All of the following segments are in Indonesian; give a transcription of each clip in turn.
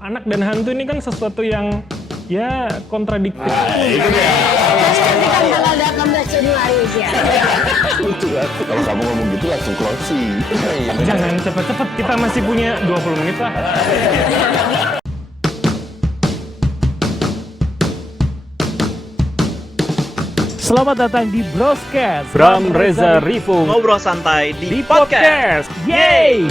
Anak dan hantu ini kan sesuatu yang ya kontradiktif. Itu dia. Cantikan tanggal 18 Januari ya. Lucu kan? Kalau kamu ngomong gitu langsung closing. Jangan cepet-cepet, kita masih punya 20 menit lah. Selamat datang di Broscast. Bram Reza Rivo Ngobrol santai di podcast. Yeay!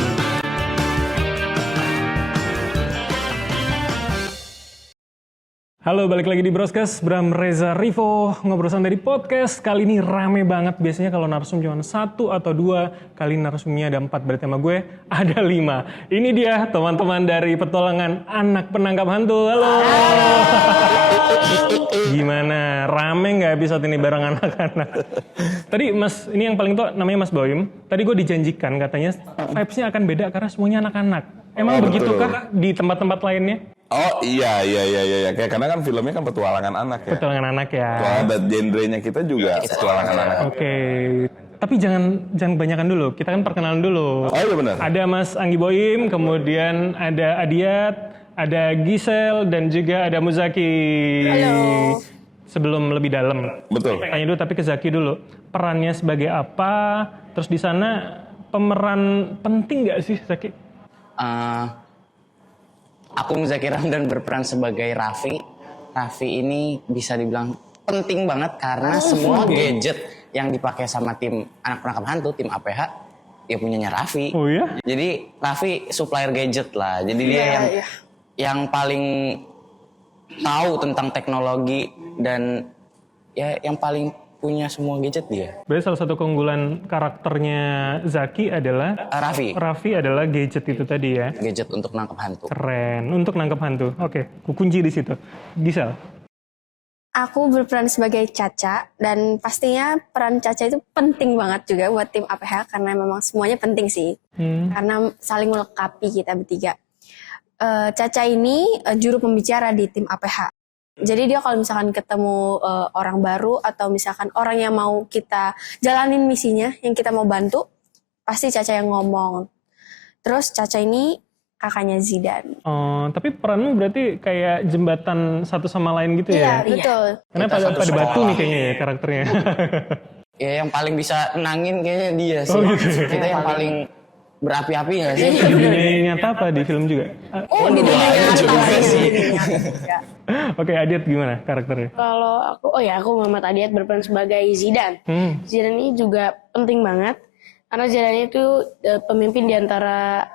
Halo, balik lagi di Broscast. Bram Reza Rivo ngobrol santai di podcast. Kali ini rame banget. Biasanya kalau narsum cuma 1 atau 2, kali narsumnya ada 4. Berarti sama gue ada 5. Ini dia teman-teman dari petualangan anak penangkap hantu. Halo. Gimana? Rame nggak episode ini bareng anak-anak? Tadi Mas, ini yang paling tua namanya Mas Boim. Tadi gue dijanjikan katanya vibes-nya akan beda karena semuanya anak-anak. Emang begitukah di tempat-tempat lainnya? Oh iya. Kayak karena kan filmnya kan petualangan anak ya. Petualangan anak ya. Dan genrenya kita juga petualangan anak. Oke. Tapi jangan kebanyakan dulu. Kita kan perkenalan dulu. Oh iya benar. Ada Mas Anggi Boim, kemudian ada Adiat, ada Gisel, dan juga ada Muzaki. Halo. Sebelum lebih dalam. Betul. Tanya dulu tapi ke Zaki dulu. Perannya sebagai apa? Terus di sana pemeran penting nggak sih Zaki? Aku Muzaki Ramdan berperan sebagai Raffi. Raffi ini bisa dibilang penting banget karena semua gadget yang dipakai sama tim anak penangkap hantu, tim APH, ya punyanya Raffi. Oh iya? Jadi Raffi supplier gadget lah. Jadi dia yang paling tahu tentang teknologi dan ya yang paling punya semua gadget dia. Berarti salah satu keunggulan karakternya Zaki adalah Raffi adalah gadget itu tadi ya. Gadget untuk nangkep hantu. Keren, untuk nangkep hantu. Oke, kunci di situ. Gisel. Aku berperan sebagai Caca dan pastinya peran Caca itu penting banget juga buat tim APH karena memang semuanya penting sih. Karena saling melengkapi kita bertiga. Caca ini juru pembicara di tim APH. Jadi dia kalau misalkan ketemu orang baru atau misalkan orang yang mau kita jalanin misinya, yang kita mau bantu, pasti Caca yang ngomong. Terus Caca ini kakaknya Zidan. Oh, tapi peranmu berarti kayak jembatan satu sama lain gitu ya? Iya, betul. Karena pada batu nih kayaknya ya karakternya. Ya yang paling bisa nenangin kayaknya dia sih. Kita yang paling berapi-api nggak sih? Di dunia nyata apa di film juga? Di dunia juga sih. Oke, Adiat gimana karakternya? Kalau aku, aku Muhammad Adiat berperan sebagai Zidan. Zidan ini juga penting banget karena Zidan itu pemimpin di antara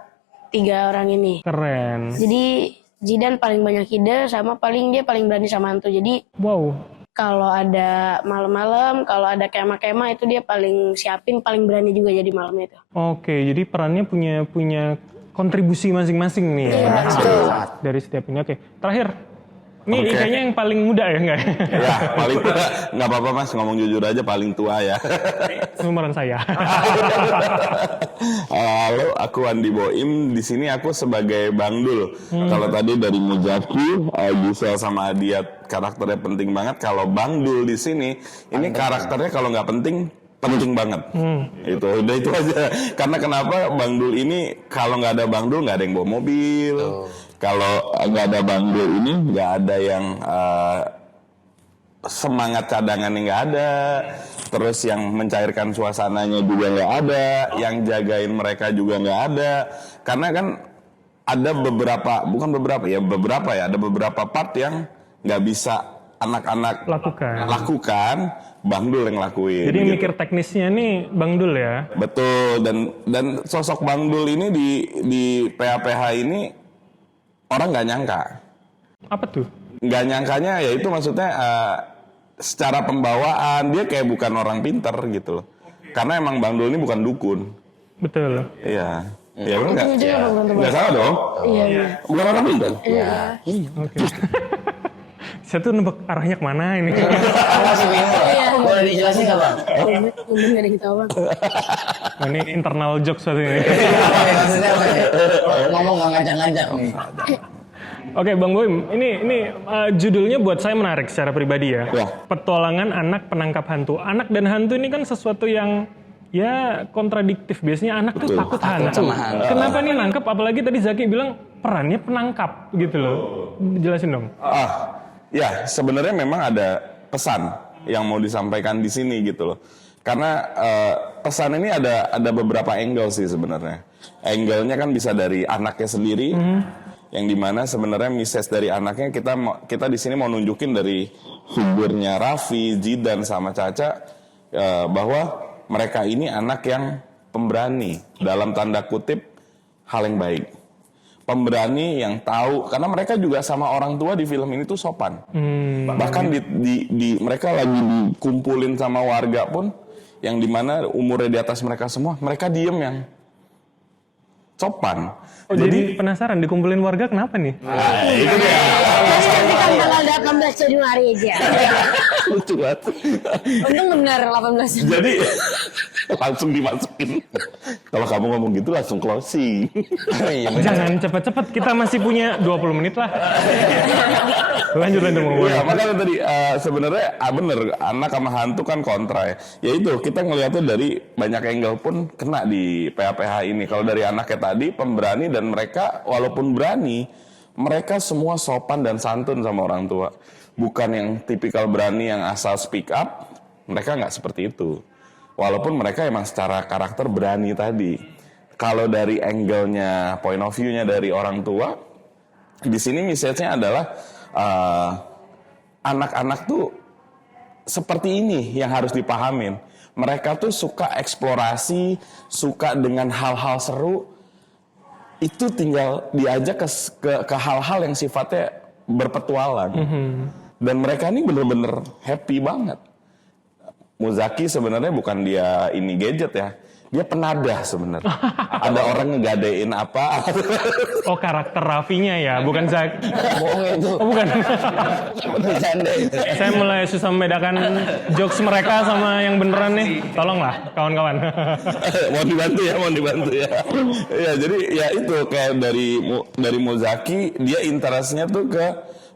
3 orang ini. Keren. Jadi Zidan paling banyak ide sama dia paling berani sama hantu. Jadi kalau ada malam-malam, kalau ada kemah-kemah itu dia paling siapin, paling berani juga jadi malam itu. Oke, jadi perannya punya kontribusi masing-masing nih ya. Dari setiap ini. Oke, terakhir. Ini kayaknya yang paling muda ya enggak? Ya, paling tua. Nggak apa-apa Mas, ngomong jujur aja paling tua ya. Umuran saya. Halo, aku Andi Boim. Di sini aku sebagai Bang Dul. Kalau tadi dari Muzaki, Gisel sama Adiat karakternya penting banget. Kalau Bang Dul di sini, ini karakternya kalau nggak penting banget. Itu udah itu aja. Karena kenapa Bang Dul ini kalau nggak ada Bang Dul nggak ada yang bawa mobil. Kalau nggak ada Bang Dul ini nggak ada yang semangat cadangannya nggak ada, terus yang mencairkan suasananya juga nggak ada, yang jagain mereka juga nggak ada, karena kan ada ada beberapa part yang nggak bisa anak-anak lakukan, Bang Dul yang lakuin. Jadi mikir teknisnya nih Bang Dul ya. Betul, dan sosok Bang Dul ini di PH ini orang nggak nyangka. Apa tuh? Nggak nyangkanya ya itu maksudnya secara pembawaan dia kayak bukan orang pinter gitu loh. Karena emang Bang Dul ini bukan dukun. Betul. Iya. Ya benar nggak? Nggak salah dong. Iya. Bukan orang pinter. Iya. Oke. Saya tuh nebak arahnya kemana ini. Masih bingung. Boleh dijelasin nggak Bang? Mungkin gak ada kita Bang. Ini internal jokes berarti ini. Maksudnya apa ya? Ngomong nggak ngajak-ngajak nih. Oke, Bang Boim, ini judulnya buat saya menarik secara pribadi ya. Petualangan anak penangkap hantu. Anak dan hantu ini kan sesuatu yang ya kontradiktif. Biasanya anak tuh takut hantu. Kenapa nih nangkep? Apalagi tadi Zaki bilang perannya penangkap gitu loh. Jelasin dong. Ya sebenarnya memang ada pesan yang mau disampaikan di sini gitu loh. Karena pesan ini ada beberapa angle sih sebenarnya. Angle-nya kan bisa dari anaknya sendiri, yang dimana sebenarnya message dari anaknya kita di sini mau nunjukin dari figurnya Raffi, Zidan sama Caca bahwa mereka ini anak yang pemberani dalam tanda kutip hal yang baik. Pemberani yang tahu, karena mereka juga sama orang tua di film ini tuh sopan. Bahkan di mereka lagi dikumpulin sama warga pun, yang dimana umurnya di atas mereka semua, mereka diem yang sopan. Jadi penasaran dikumpulin warga kenapa nih? Itu dia. Nanti kan tanggal 18 Januari aja. Lucu banget. Untung benar 18. Jadi langsung dimasukin. Kalau kamu ngomong gitu langsung closing. Jangan cepet-cepet, kita masih punya 20 menit lah. Lanjut ngomong. Ya, makanya tadi sebenarnya bener, anak sama hantu kan kontra ya. Ya itu, kita ngelihatnya dari banyak angle pun kena di PH-PH ini. Kalau dari anaknya tadi pemberani, dan mereka walaupun berani, mereka semua sopan dan santun sama orang tua. Bukan yang tipikal berani yang asal speak up, mereka nggak seperti itu. Walaupun mereka emang secara karakter berani tadi. Kalau dari angle-nya, point of view-nya dari orang tua, di sini message-nya adalah anak-anak tuh seperti ini yang harus dipahamin. Mereka tuh suka eksplorasi, suka dengan hal-hal seru. Itu tinggal diajak ke hal-hal yang sifatnya berpetualang. Dan mereka ini bener-bener happy banget. Muzaki sebenarnya bukan dia ini gadget ya. Dia penadah sebenarnya. Ada orang ngegadein apa. Oh, karakter Raffinya ya, bukan Zak. Bohong itu. Oh, bukan. Bercanda itu. Saya mulai susah membedakan jokes mereka sama yang beneran nih. Tolonglah kawan-kawan. Mohon dibantu ya. Ya, jadi ya itu kayak dari Muzaki, dia interestnya tuh ke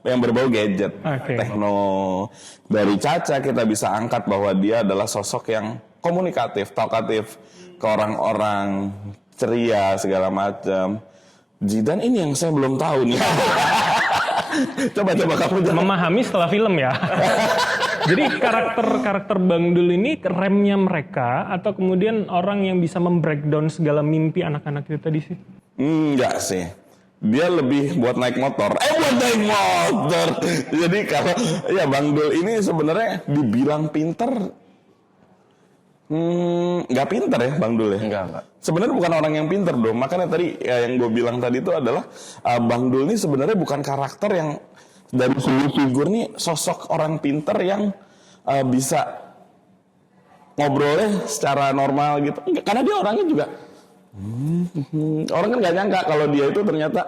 yang berbau gadget, tekno. Dari Caca kita bisa angkat bahwa dia adalah sosok yang komunikatif, talkatif ke orang-orang, ceria segala macam. Zidan ini yang saya belum tahu nih. coba kamu Memahami setelah film ya. Jadi karakter Bang Dul ini remnya mereka atau kemudian orang yang bisa membreakdown segala mimpi anak-anak itu tadi sih? Enggak sih. Dia lebih buat naik motor. Jadi kalau ya Bang Dul ini sebenarnya dibilang pinter, nggak pinter ya Bang Dul ya? Enggak. Sebenarnya bukan orang yang pinter dong. Makanya tadi ya, yang gue bilang tadi itu adalah Bang Dul ini sebenarnya bukan karakter yang dari segi figur nih sosok orang pinter yang bisa ngobrolnya secara normal gitu. Karena dia orangnya juga orang kan nggak nyangka kalau dia itu ternyata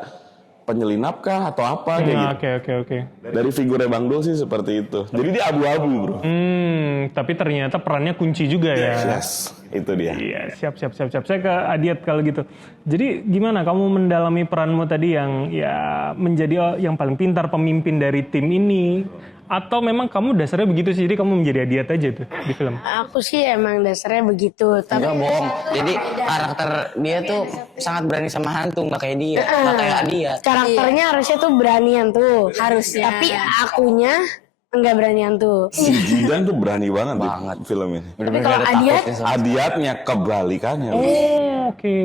penyelinap kah atau apa kayak gitu. Oke. Dari figurnya Bang Dul sih seperti itu. Jadi dia abu-abu bro. Tapi ternyata perannya kunci juga ya. Yes, itu dia. Iya, siap. Saya ke Adiat kalau gitu. Jadi gimana kamu mendalami peranmu tadi yang ya menjadi yang paling pintar pemimpin dari tim ini? Atau memang kamu dasarnya begitu sih, jadi kamu menjadi Adiat aja tuh di film? Aku sih emang dasarnya begitu. Tapi Enggak bohong. Jadi karakter dia tuh sangat berani sama hantu, nggak kayak dia, nggak kayak Adiat. karakternya harusnya tuh beranian tuh. Harusnya. Tapi akunya enggak beranian tuh. Si Zidan tuh berani banget di film ini. Bener-bener kalau ada Adiat? takutnya sama. Adiatnya kebalikannya. bro. Oke.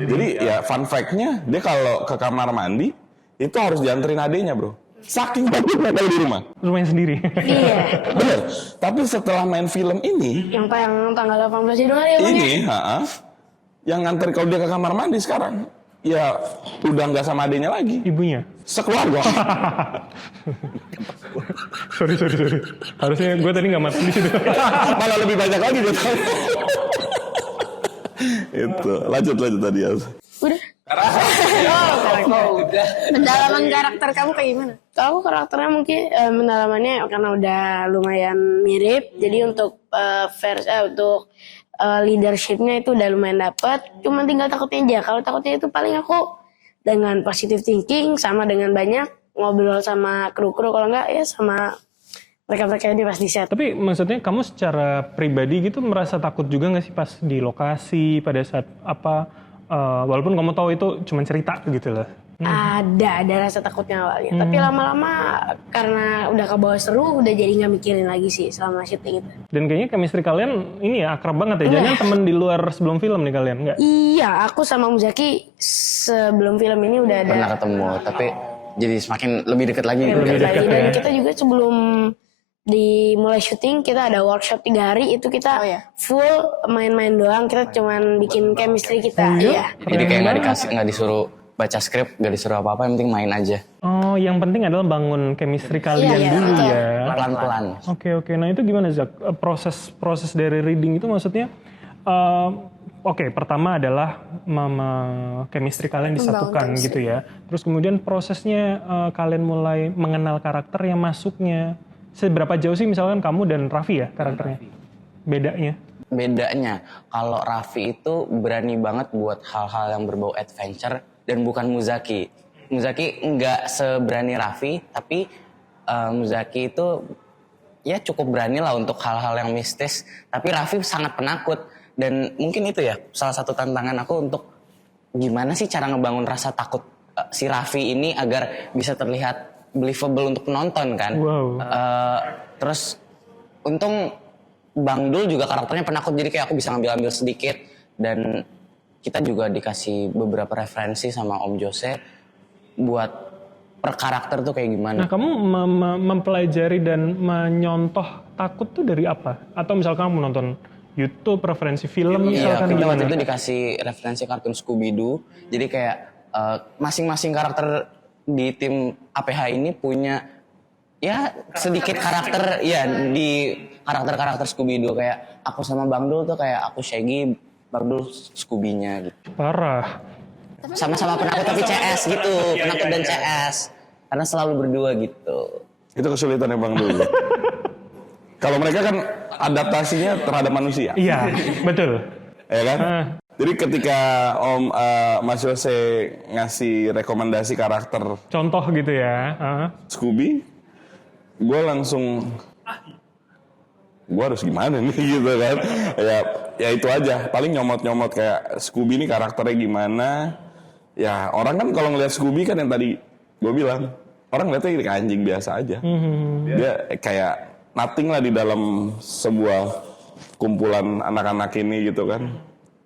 Jadi ya fun fact-nya, dia kalau ke kamar mandi itu harus dianterin adenya bro. Saking takutnya kalau di rumah. Rumahnya sendiri. Iya. Bener. Tapi setelah main film ini, Yang tanggal 18 Januari ini yang nganter kalau dia ke kamar mandi sekarang, ya udah nggak sama adenya lagi. Ibunya. Sekeluarga. sorry. Harusnya gue tadi nggak masuk di situ. Malah lebih banyak lagi dia tahu. Itu. Lanjut tadi ya. Udah. Pendalaman karakter kamu kayak gimana? Kalau karakternya mungkin pendalamannya karena udah lumayan mirip, jadi untuk untuk leadershipnya itu udah lumayan dapet. Cuma tinggal takutnya aja. Kalau takutnya itu paling aku dengan positive thinking sama dengan banyak ngobrol sama kru-kru, kalau enggak ya sama mereka-mereka ini pas di set. Tapi maksudnya kamu secara pribadi gitu merasa takut juga nggak sih pas di lokasi pada saat walaupun kamu tahu itu cuma cerita gitu lah. Ada rasa takutnya awalnya. Tapi lama-lama karena udah kebawa seru, udah jadi nggak mikirin lagi sih selama syuting itu. Dan kayaknya chemistry kalian ini ya akrab banget ya. Jangan temen di luar sebelum film nih kalian, enggak? Iya, aku sama Muzaki sebelum film ini udah ada. Pernah ketemu, tapi jadi semakin lebih dekat lagi. Lebih dekat Dan ya. kita juga sebelum dimulai syuting kita ada workshop 3 hari itu kita full main-main doang. Kita cuman bikin chemistry kita. Iya. Jadi kayak nggak disuruh baca skrip, nggak disuruh apa-apa, yang penting main aja. Oh, yang penting adalah bangun chemistry kalian dulu betul. ya. Pelan-pelan. Oke. Nah itu gimana Zak? Proses dari reading itu maksudnya, pertama adalah chemistry kalian disatukan gitu ya. Terus kemudian prosesnya kalian mulai mengenal karakter yang masuknya. Seberapa jauh sih misalkan kamu dan Raffi ya karakternya? Bedanya, kalau Raffi itu berani banget buat hal-hal yang berbau adventure dan bukan Muzaki. Muzaki nggak seberani Raffi, tapi Muzaki itu ya cukup berani lah untuk hal-hal yang mistis. Tapi Raffi sangat penakut dan mungkin itu ya salah satu tantangan aku untuk gimana sih cara ngebangun rasa takut si Raffi ini agar bisa terlihat believable untuk penonton kan. Wow. Terus untung Bang Dul juga karakternya penakut, jadi kayak aku bisa ngambil-ambil sedikit. Dan kita juga dikasih beberapa referensi sama Om Jose buat per karakter tuh kayak gimana. Nah kamu mempelajari dan menyontoh takut tuh dari apa? Atau misalkan kamu nonton YouTube, referensi film Iya, misalkan kita waktu gimana? itu dikasih referensi kartun Scooby-Doo. Jadi kayak masing-masing karakter di tim APH ini punya ya sedikit karakter ya di karakter Scooby-Doo. Kayak aku sama Bang Dul tuh kayak aku Shaggy, Bang Dul Scooby-nya gitu. Parah. Sama-sama penakut tapi CS gitu, penakut dan CS. Karena selalu berdua gitu. Itu kesulitannya Bang dulu. Kalau mereka kan adaptasinya terhadap manusia. Iya, betul. Ya kan? Jadi ketika Om Mas Yose ngasih rekomendasi karakter Contoh gitu ya. Scooby, gue langsung gue harus gimana nih gitu kan. Ya itu aja, paling nyomot-nyomot kayak Scooby ini karakternya gimana. Ya orang kan kalau ngeliat Scooby kan yang tadi gue bilang, orang ngeliatnya kayak anjing biasa aja. Dia kayak nothing lah di dalam sebuah kumpulan anak-anak ini gitu kan.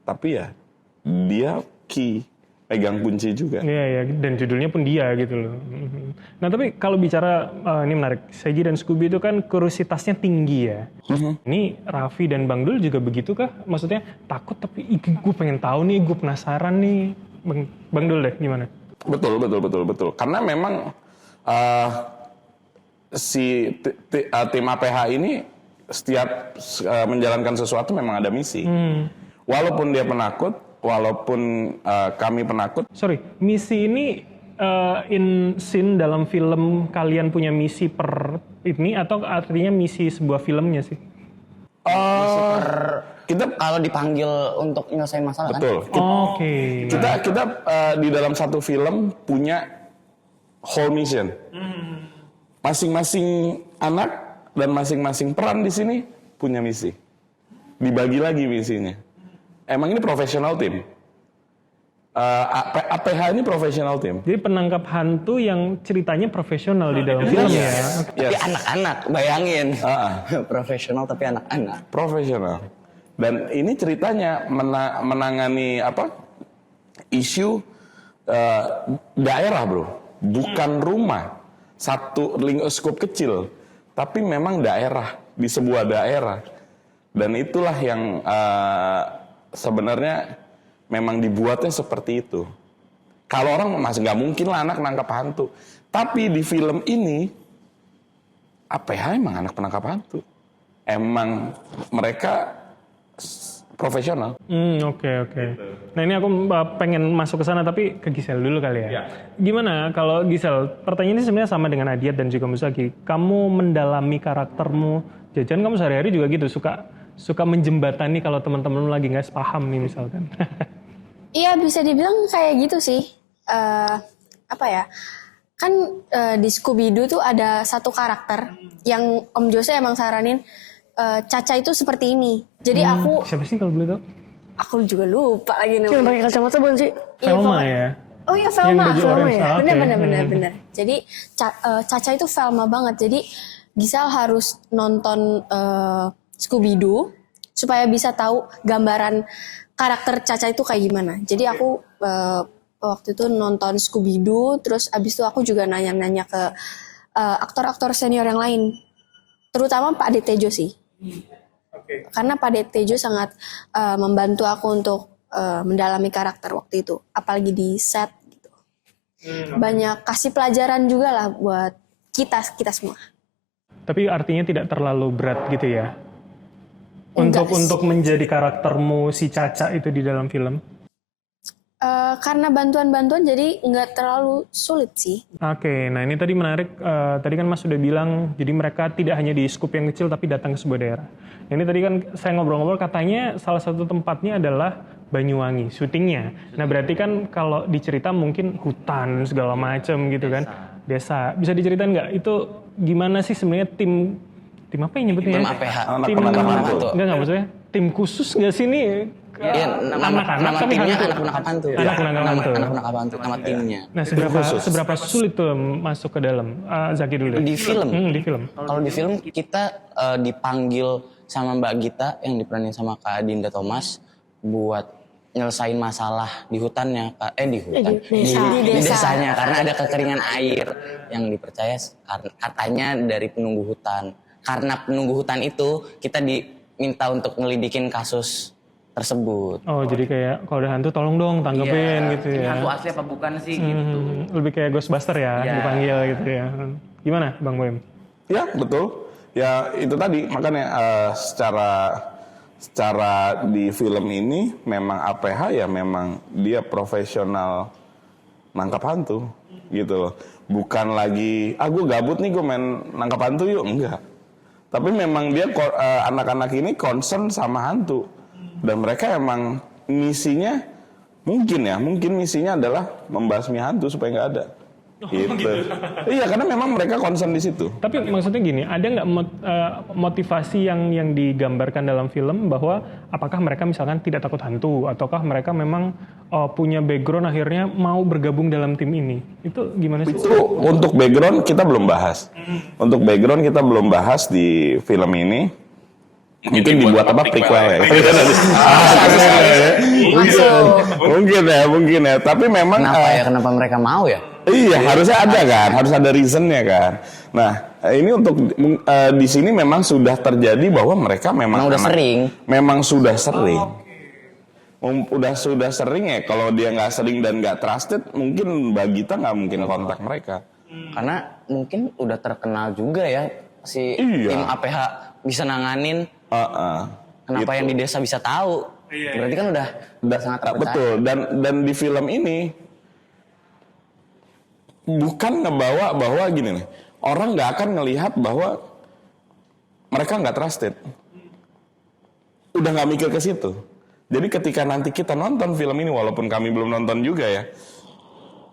Tapi ya dia pegang kunci juga. Iya, dan judulnya pun dia gitu loh. Nah tapi kalau bicara, ini menarik, Shaggy dan Scooby itu kan kuriositasnya tinggi ya. Ini Raffi dan Bang Dul juga begitu kah? Maksudnya takut tapi gue pengen tahu nih, gue penasaran nih. Bang Dul deh, gimana? Betul. Karena memang tim APH ini setiap menjalankan sesuatu memang ada misi. Walaupun dia penakut, walaupun kami penakut. Sorry, misi ini in scene dalam film kalian punya misi per ini atau artinya misi sebuah filmnya sih? Kita Kalau dipanggil untuk nyelesain masalah betul. kan? Oke. Kita di dalam satu film punya whole mission. Masing-masing anak dan masing-masing peran di sini punya misi. Dibagi lagi misinya. Emang ini profesional tim. APH ini profesional tim. Jadi penangkap hantu yang ceritanya profesional di dalam film ya. Tapi anak-anak, bayangin. Profesional tapi anak-anak. Profesional. Dan ini ceritanya menangani isu daerah bro, bukan rumah, satu lingkup kecil, tapi memang daerah di sebuah daerah. Dan itulah yang sebenarnya memang dibuatnya seperti itu. Kalau orang masih nggak mungkin lah anak nangkap hantu, tapi di film ini APH emang anak penangkap hantu, emang mereka profesional. Oke. Nah ini aku pengen masuk ke sana tapi ke Gisel dulu kali ya. Gimana kalau Gisel? Pertanyaan ini sebenarnya sama dengan Adiat dan juga Muzaki. Kamu mendalami karaktermu, jajan kamu sehari-hari juga gitu suka menjembatani kalau teman-teman lagi nggak sepaham nih misalkan. Iya bisa dibilang kayak gitu sih. Kan di Scooby-Doo tuh ada satu karakter yang Om Jose emang saranin. Caca itu seperti ini. Jadi aku siapa sih kalau boleh tahu? aku juga lupa lagi Yang namanya. pakai kacamata bukan sih? Velma ya. Oh iya Velma, baju Velma orange. ya. Ah, oke. Bener. Jadi Caca itu Velma banget. Jadi Gisal harus nonton Scooby-Doo supaya bisa tahu gambaran karakter Caca itu kayak gimana. Jadi aku waktu itu nonton Scooby-Doo, terus abis itu aku juga nanya-nanya ke aktor-aktor senior yang lain, terutama Pak De Tejo sih. Karena Pak De Tejo sangat membantu aku untuk mendalami karakter waktu itu, apalagi di set gitu. Banyak kasih pelajaran juga lah buat kita semua. Tapi artinya tidak terlalu berat gitu ya? Enggak Untuk menjadi karaktermu si Caca itu di dalam film? Karena bantuan-bantuan jadi nggak terlalu sulit sih. Oke, nah ini tadi menarik. Tadi kan Mas sudah bilang, jadi mereka tidak hanya di skup yang kecil tapi datang ke sebuah daerah. Nah, ini tadi kan saya ngobrol-ngobrol, katanya salah satu tempatnya adalah Banyuwangi, syutingnya. Nah berarti kan kalau dicerita mungkin hutan segala macam gitu kan, desa. Bisa diceritain nggak itu gimana sih sebenarnya tim apa yang nyebutnya? Tim APH. Tim Anak-anak hantu. Enggak maksudnya tim khusus nggak sih ini? Iya, nama tapi timnya hantu. anak penangkap hantu. Anak penangkap hantu. Anak penangkap hantu, nama timnya. Nah seberapa sulit tuh masuk ke dalam? Zaki dulu deh. Di film? Di film. Kalau di film kita dipanggil sama Mbak Gita yang diperanin sama Kak Dinda Thomas buat nyelesain masalah di hutannya, di desanya, karena ada kekeringan air yang dipercaya katanya dari penunggu hutan. Karena penunggu hutan itu kita diminta untuk ngelidikin kasus tersebut. Oh jadi kayak kalau ada hantu tolong dong tanggepin gitu ya. Hantu asli apa bukan sih gitu. Lebih kayak Ghostbuster ya, dipanggil gitu ya. Gimana Bang Boim? Ya betul. Ya itu tadi makanya secara di film ini memang APH ya memang dia profesional nangkap hantu gitu loh. Bukan lagi gue gabut nih gue main nangkap hantu yuk, enggak. Tapi memang dia anak-anak ini concern sama hantu dan mereka emang misinya mungkin misinya adalah membasmi hantu supaya nggak ada. Gitu. Iya karena memang mereka concern di situ. Tapi maksudnya gini, ada nggak motivasi yang digambarkan dalam film bahwa apakah mereka misalkan tidak takut hantu ataukah mereka memang punya background akhirnya mau bergabung dalam tim ini? Itu gimana sih? Itu untuk background kita belum bahas. Untuk background kita belum bahas di film ini. Mungkin dibuat apa prequel ya? Mungkin ya. Tapi memang Kenapa mereka mau ya? Iya, harusnya ada kan, harus ada reasonnya kan. Nah, ini untuk di sini memang sudah terjadi bahwa mereka memang sudah sering. Sudah sering ya. Kalau dia nggak sering dan nggak trusted, mungkin Mbak Gita nggak mungkin kontak mereka. Karena mungkin udah terkenal juga ya si tim APH bisa nanganin. Kenapa yang di desa bisa tahu? Berarti kan udah sangat terpercaya. Betul. Dan di film ini bukan ngebawa bahwa gini nih, orang nggak akan ngelihat bahwa mereka nggak trusted. Udah nggak mikir ke situ. Jadi ketika nanti kita nonton film ini, walaupun kami belum nonton juga ya,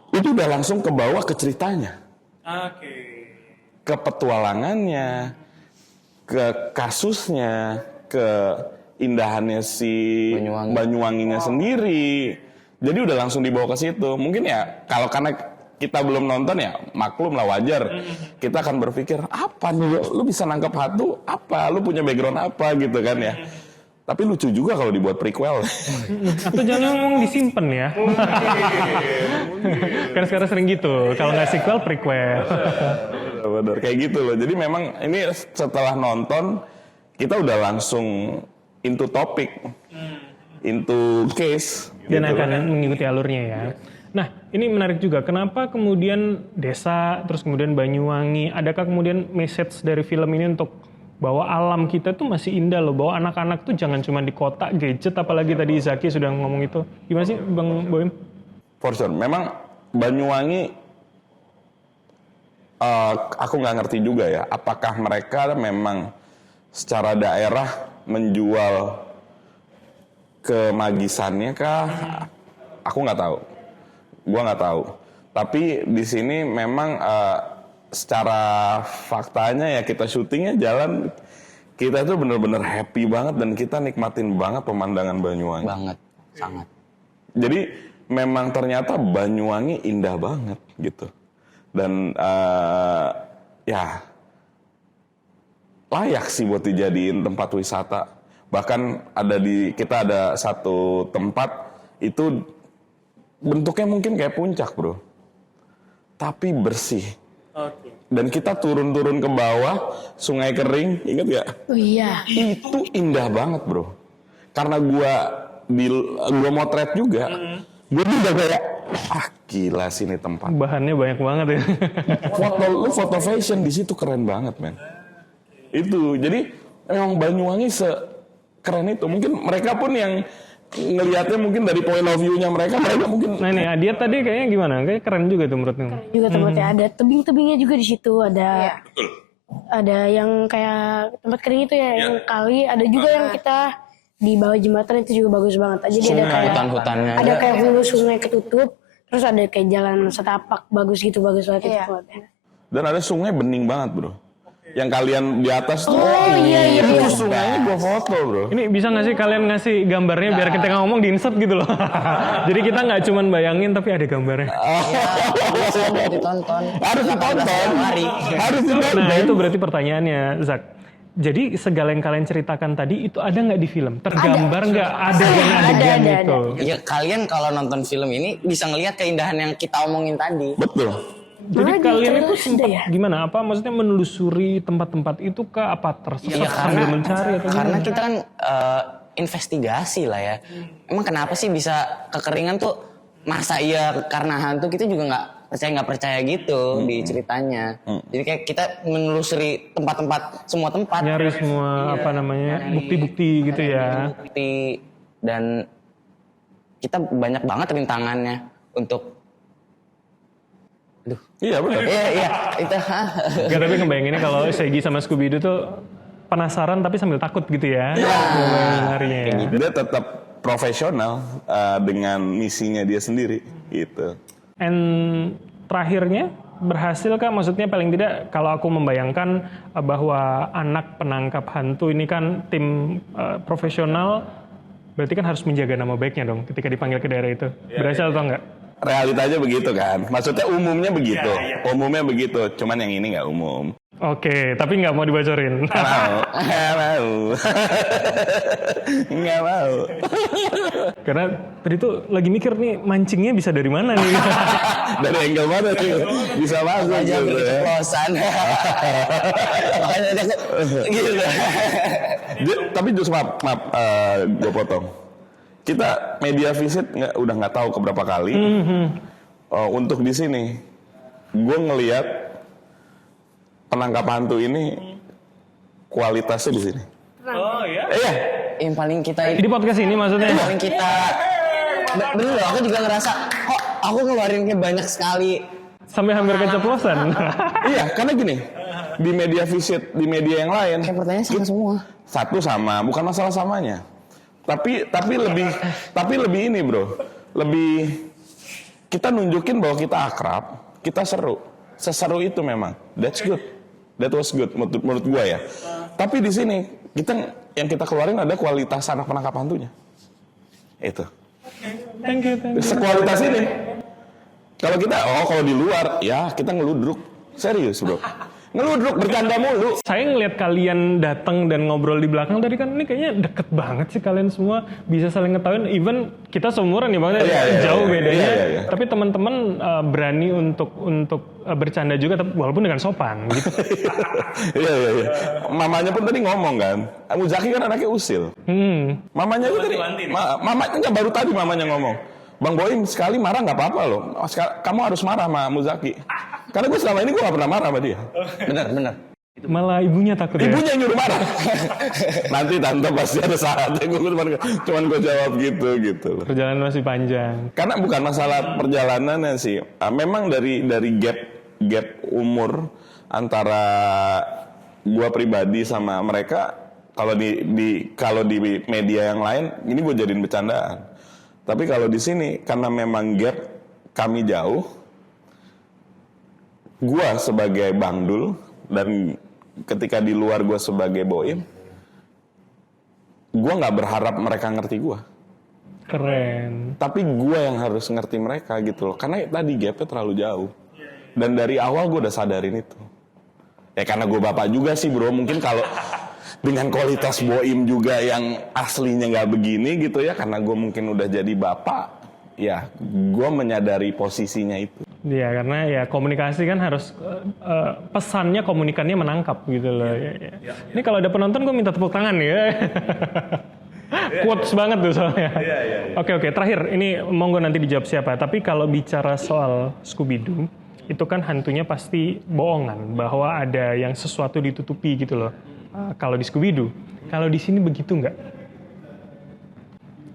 itu udah langsung kebawa ke ceritanya. Ke petualangannya, ke kasusnya, ke indahannya si Banyuwanginya sendiri. Jadi udah langsung dibawa ke situ. Mungkin ya kalau karena kita belum nonton ya maklum lah, wajar. Kita akan berpikir apa nih lu bisa nangkap hantu apa, lu punya background apa gitu kan ya. Tapi lucu juga kalau dibuat prequel. Atau jangan ngomong disimpan ya. Karena sekarang sering gitu, kalau nggak sequel prequel. Bener kayak gitu loh. Jadi memang ini setelah nonton kita udah langsung into topik, into case. Dan gitu. akan mengikuti alurnya ya. Nah, ini menarik juga. Kenapa kemudian desa, terus kemudian Banyuwangi? Adakah kemudian message dari film ini untuk bahwa alam kita tuh masih indah loh, bahwa anak-anak tuh jangan cuma di kota gadget, apalagi tadi Zaki sudah ngomong itu. Gimana sih Bang Boim? For sure. Memang Banyuwangi, aku nggak ngerti juga ya. Apakah mereka memang secara daerah menjual kemagisannya kah? Aku nggak tahu. Gua nggak tahu. Tapi di sini memang secara faktanya ya kita syutingnya jalan kita tuh bener-bener happy banget dan kita nikmatin banget pemandangan Banyuwangi. Banget, sangat. Jadi memang ternyata Banyuwangi indah banget gitu. Dan ya layak sih buat dijadiin tempat wisata. Bahkan kita ada satu tempat itu bentuknya mungkin kayak puncak, bro. Tapi bersih. Dan kita turun-turun ke bawah, sungai kering, ingat gak? Oh iya. Itu indah banget, bro. Karena gua motret juga, gua tuh udah kayak, gila sini tempat. Bahannya banyak banget ya. Foto fashion di situ keren banget, men. Itu, jadi memang Banyuwangi sekeren itu. Mungkin mereka pun yang ngelihatnya mungkin dari point of view-nya mereka mungkin. Nah ini Adia tadi kayaknya gimana? Kayak keren juga tuh menurutnya. Juga tempatnya ada tebing-tebingnya juga di situ, ada yang kayak tempat kering itu ya, yang kali, ada juga yang kita di bawah jembatan itu juga bagus banget. Jadi ada kayak Hutan-hutannya ada kayak hulu sungai ketutup, terus ada kayak jalan setapak bagus gitu, bagus banget itu tempatnya. Dan ada sungai bening banget, bro. Yang kalian di atas tuh, iya. itu sungainya gua foto, bro. Ini bisa nggak sih kalian ngasih gambarnya biar kita ngomong di insert gitu loh. Jadi kita nggak cuman bayangin tapi ada gambarnya. Harus ditonton. Harus ditonton. Nah itu berarti pertanyaannya, Zak. Jadi segala yang kalian ceritakan tadi itu ada nggak di film? Tergambar nggak adegan-adegan itu? Ya kalian kalau nonton film ini bisa ngelihat keindahan yang kita omongin tadi. Betul. Jadi Malah kalian di itu trailer sempat ada ya? gimana? Apa maksudnya menelusuri tempat-tempat itu kah? Apa tersesat sambil mencari atau Karena gimana? kita kan investigasi lah ya. Emang kenapa sih bisa kekeringan tuh? Masa iya karena hantu? Kita juga nggak percaya gitu di ceritanya. Jadi kayak kita menelusuri tempat-tempat, semua tempat. Nyari semua bukti-bukti gitu ya. Bukti, dan kita banyak banget rintangannya untuk. Iya, benar. Iya itu. Gak, tapi ngebayanginnya kalau Shaggy sama Scooby-Doo tuh penasaran tapi sambil takut gitu ya. Larinya ya. Dia tetap profesional dengan misinya dia sendiri gitu. And terakhirnya berhasil kah? Maksudnya paling tidak kalau aku membayangkan bahwa anak penangkap hantu ini kan tim profesional, berarti kan harus menjaga nama baiknya dong ketika dipanggil ke daerah itu. Berhasil atau enggak? Realitanya begitu kan. Maksudnya umumnya begitu. Umumnya begitu. Cuman yang ini nggak umum. Oke, tapi nggak mau dibocorin. Nggak mau. Karena tadi tuh lagi mikir nih mancingnya bisa dari mana nih? Dari angle mana nih? Bisa masuk Aja gitu ya. keceplosan. Makanya dia gitu. Tapi justru maaf, gue potong. Kita media visit udah nggak tahu keberapa kali. Untuk di sini, gue ngelihat penangkap hantu ini kualitasnya di sini. Oh iya. Iya. Yang paling kita Di podcast ini maksudnya. paling kita bener loh, aku juga ngerasa kok aku ngeluarinnya banyak sekali. Sampai hampir keceplosan. Iya, karena gini, di media visit, di media yang lain, Kayak pertanyaan sama semua. satu sama, bukan masalah samanya. Tapi lebih ini, bro. Lebih kita nunjukin bahwa kita akrab, kita seru. Seseru itu memang. That's good. That was good menurut gua ya. Tapi di sini yang kita keluarin ada kualitas anak penangkap hantunya. Itu. Thank you. Sekualitas ini. Kalau di luar, ya kita ngeludruk. Serius, bro. Ngeludruk, bercanda mulu. Saya ngelihat kalian datang dan ngobrol di belakang tadi kan ini kayaknya deket banget sih kalian semua bisa saling ngetahuin. Even kita seumuran ya bang, jauh bedanya. Iya. Tapi teman-teman berani untuk bercanda juga, walaupun dengan sopan gitu. Iya. Mamanya pun tadi ngomong kan. Muzaki kan anaknya usil. Mamanya itu tadi, mamanya baru tadi mamanya ngomong. Bang Boim sekali marah nggak apa-apa loh. Kamu harus marah sama Muzaki. Karena gue selama ini gue gak pernah marah sama dia. Bener. Malah ibunya takut ya. Ibunya nyuruh marah. Nanti tante pasti ada saatnya. Cuman gue jawab gitu. Perjalanan masih panjang. Karena bukan masalah perjalanannya sih. Memang dari gap umur antara gue pribadi sama mereka. Kalau di media yang lain, ini gue jadiin bercandaan. Tapi kalau di sini karena memang gap kami jauh, gue sebagai Bang Dul dan ketika di luar gue sebagai Boim, gue nggak berharap mereka ngerti gue. Keren. Tapi gue yang harus ngerti mereka gitu loh. Karena tadi gapnya terlalu jauh. Dan dari awal gue udah sadarin itu. Ya karena gue bapak juga sih bro. Mungkin kalau dengan kualitas Boim juga yang aslinya nggak begini gitu ya. Karena gue mungkin udah jadi bapak. Ya gue menyadari posisinya itu. Iya, karena ya komunikasi kan harus pesannya komunikannya menangkap gitu loh. Ya. Ini kalau ada penonton gue minta tepuk tangan nih ya. Quotes banget tuh soalnya. Oke, terakhir ini monggo nanti dijawab siapa. Tapi kalau bicara soal Scooby-Doo, itu kan hantunya pasti bohongan bahwa ada yang sesuatu ditutupi gitu loh. Kalau di Scooby-Doo, kalau di sini begitu nggak?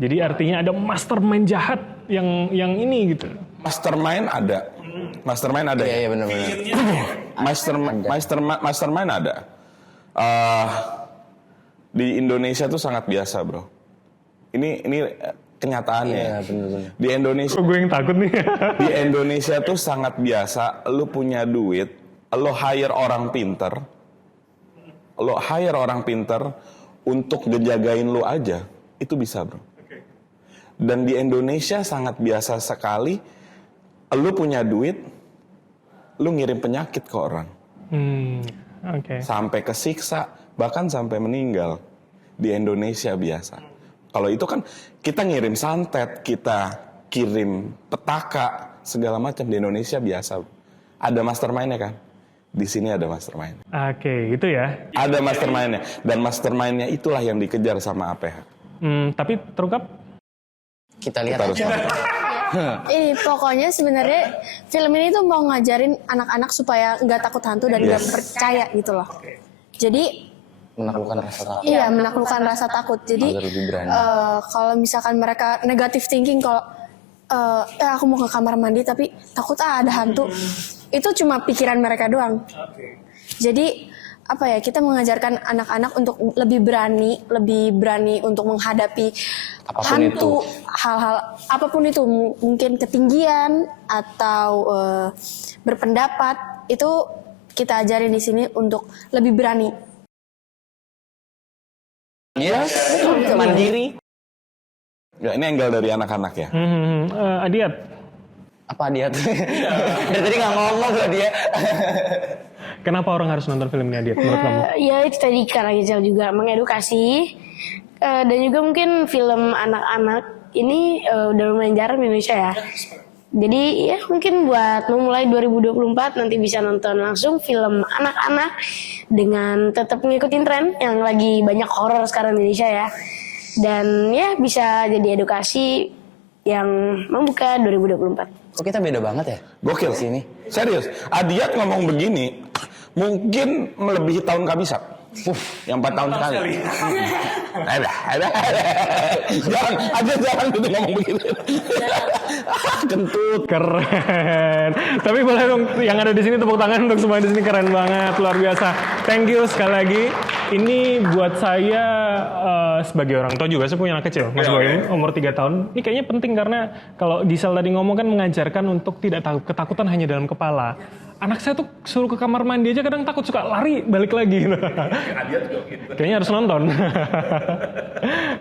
Jadi artinya ada mastermind jahat yang ini gitu. Mastermind ada. Iya benar-benar. Mastermind ada. Di Indonesia tuh sangat biasa bro. Ini kenyataannya. Iya benar-benar. Di Indonesia. Gue yang takut nih. Di Indonesia tuh sangat biasa. Lu punya duit, lu hire orang pinter, untuk ngejagain lu aja, itu bisa bro. Dan di Indonesia sangat biasa sekali. Lu punya duit, lu ngirim penyakit ke orang. Sampai kesiksa, bahkan sampai meninggal. Di Indonesia biasa. Kalau itu kan kita ngirim santet, kita kirim petaka, segala macam. Di Indonesia biasa. Ada mastermind-nya kan? Di sini ada mastermind. Oke, gitu ya. Ada mastermind-nya. Dan mastermind-nya itulah yang dikejar sama APH. Tapi terungkap? Kita lihat Kita harus aja. Ini pokoknya sebenarnya film ini tuh mau ngajarin anak-anak supaya nggak takut hantu dan nggak percaya gitu loh. Jadi Menaklukkan rasa takut. iya menaklukkan rasa takut. Jadi Agar lebih berani. kalau misalkan mereka negative thinking kalau aku mau ke kamar mandi tapi takut ada hantu, itu cuma pikiran mereka doang. Jadi apa ya, kita mengajarkan anak-anak untuk lebih berani untuk menghadapi Apapun hantu, hal-hal apapun itu, mungkin ketinggian atau berpendapat, itu kita ajarin di sini untuk lebih berani. Yes, mandiri. Ya, ini angle dari anak-anak ya. Adiat, Apa dia tuh? Dari tadi nggak ngomong loh dia. kenapa orang harus nonton film ini Adiat menurut kamu? Ya itu tadi karena Gisel juga mengedukasi dan juga mungkin film anak-anak ini udah lumayan jarang di Indonesia ya. Jadi ya mungkin buat memulai 2024 nanti bisa nonton langsung film anak-anak dengan tetap ngikutin tren yang lagi banyak horor sekarang di Indonesia ya. Dan ya bisa jadi edukasi yang membuka 2024. Kok kita beda banget ya? Gokil. Di sini. Serius. Adiat ngomong begini, mungkin melebihi tahun Kabisat. Yang 4 tahun sekali. Ada. Jangan gitu ngomong begitu. Kentut. Keren. Tapi boleh dong yang ada di sini tepuk tangan untuk semua di sini, keren banget, luar biasa. Thank you sekali lagi. Ini buat saya sebagai orang tua juga, saya punya anak kecil, Mas Boim, umur 3 tahun. Ini kayaknya penting karena kalau Gisel tadi ngomong kan mengajarkan untuk tidak takut, ketakutan hanya dalam kepala. Anak saya tuh suruh ke kamar mandi aja kadang takut, suka lari balik lagi. Kayaknya harus nonton.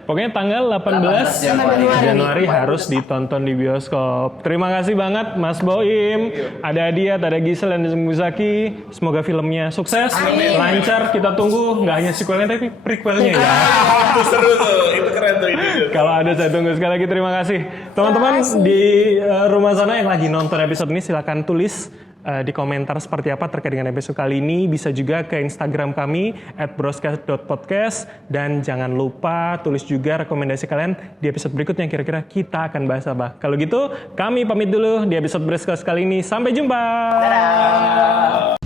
Pokoknya tanggal 18 Januari harus ditonton di bioskop. Terima kasih banget Mas Boim, ada Adiat, ada Gisel, dan Muzaki. Semoga filmnya sukses, lancar. Kita tunggu nggak hanya sequelnya tapi prequelnya ya. Itu seru tuh, itu keren tuh ini. Kalau ada saya tunggu. Sekali lagi terima kasih. Teman-teman di rumah sana yang lagi nonton episode ini silakan tulis di komentar seperti apa terkait dengan episode kali ini. Bisa juga ke Instagram kami @broscast.podcast, dan jangan lupa tulis juga rekomendasi kalian di episode berikutnya kira-kira kita akan bahas apa. Kalau gitu kami pamit dulu di episode Broscast kali ini. Sampai jumpa. Dadah.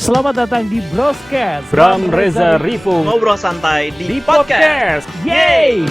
Selamat datang di Broscast. Bram Reza Rivo Ngobrol santai di podcast. Yeay.